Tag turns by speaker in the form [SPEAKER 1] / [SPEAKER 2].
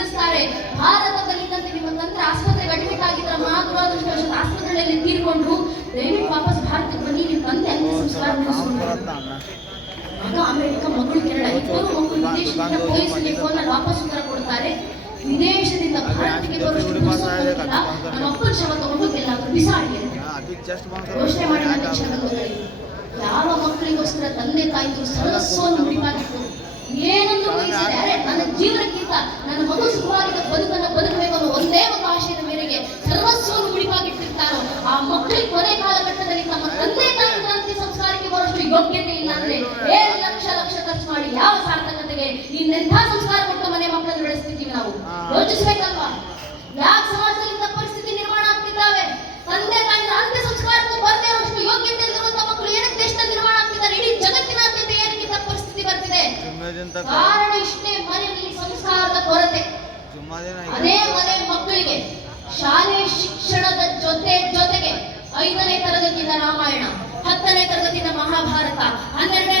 [SPEAKER 1] ತಿಳಿಸ್ತಾರೆ ಭಾರತದಲ್ಲಿದ್ದಂತೆ ನಿಮ್ಮ ತಂತ್ರ ಆಸ್ಪತ್ರೆಗೆ ಅಡ್ಮಿಟ್ ಆಗಿದ್ರ ಮಹಾದುರಾದೃಷ್ಟವಶಾತ್ ಆಸ್ಪತ್ರೆಯಲ್ಲಿ ತೀರ್ಕೊಂಡ್ರು. ದಯವಿಟ್ಟು ವಾಪಸ್ ಭಾರತಕ್ಕೆ ಬನ್ನಿ, ನಿಮ್ಮ ತಂದೆ ಅಂತ್ಯ ಸಂಸ್ಕಾರ ಮಗ ಅಮೆರಿಕ ಮಗಳು ಕೆನಡಾ ಇಬ್ಬರು ಮಕ್ಕಳು ವಿದೇಶದಿಂದ ಪೊಲೀಸರಿಗೆ ಫೋನ್ ವಾಪಸ್ ಉತ್ತರ ಕೊಡ್ತಾರೆ. ವಿದೇಶದಿಂದ ಭಾರತಕ್ಕೆ ಬರುವಷ್ಟು. ನಮ್ಮ ಅಪ್ಪನ ಶವ ತಗೊಂಡೋಗಿಲ್ಲ ಅದು ಅಂತ. ಕ್ಷಣದಲ್ಲಿ ಯಾವ ಮಕ್ಕಳಿಗೋಸ್ಕರ ತಂದೆ ತಾಯಿ ಸರ್ವಸ್ವವನ್ನು ಮುಡಿಪಾಗಿತ್ತು ಏನನ್ನು ನನ್ನ ಜೀವನಕ್ಕಿಂತ ಮಕ್ಕಳಿಗೆ ಕೊನೆ ಕಾಲಘಟ್ಟದಲ್ಲಿ ತಮ್ಮ ತಂದೆ ತಾಯಿ ಅಂತ್ಯ ಸಂಸ್ಕಾರಕ್ಕೆ ಬರೋಷ್ಟು ಯೋಗ್ಯತೆ ಇಲ್ಲ ಅಂದ್ರೆ ಏಳು ಲಕ್ಷ ಲಕ್ಷ ಖರ್ಚು ಮಾಡಿ ಯಾವ ಸಾರ್ಥಕತೆಗೆ ಇನ್ನೆಂಥ ಸಂಸ್ಕಾರ ಕೊಟ್ಟು ಮನೆ ಮಕ್ಕಳನ್ನು ಬೆಳೆಸ್ತಿದ್ದೀವಿ ನಾವು? ಯೋಚಿಸ್ಬೇಕಲ್ವಾ? ಯಾಕೆ ಸಮಾಜದಲ್ಲಿ ಇಂಥ ಪರಿಸ್ಥಿತಿ ನಿರ್ಮಾಣ ಆಗ್ತಿದ್ದಾವೆ? ತಂದೆ ತಾಯಿನ ಅಂತ್ಯ ಸಂಸ್ಕಾರಕ್ಕೂ ಬರದೇ ಇರುವಷ್ಟು ಯೋಗ್ಯತೆ ಇರುವಂತ ಮಕ್ಕಳು ಏನಕ್ಕೆ ದೇಶದಲ್ಲಿ ನಿರ್ಮಾಣ ಆಗ್ತಿದ್ದಾರೆ? ಇಡೀ ಜಗತ್ತಿನಾದ್ಯಂತ ಏನಕ್ಕೆ ಇಂಥ ಪರಿಸ್ಥಿತಿ ಬರ್ತಿದೆ? ಕಾರಣ ಇಷ್ಟೇ ಮನೆಯಲ್ಲಿ ಸಂಸ್ಕಾರದ ಕೊರತೆ. ಅದೇ ಐದನೇ ತರಗತಿಯಿಂದ ರಾಮಾಯಣ ಹತ್ತನೇ ತರಗತಿಯಿಂದ ಮಹಾಭಾರತ ಹನ್ನೆರಡನೇ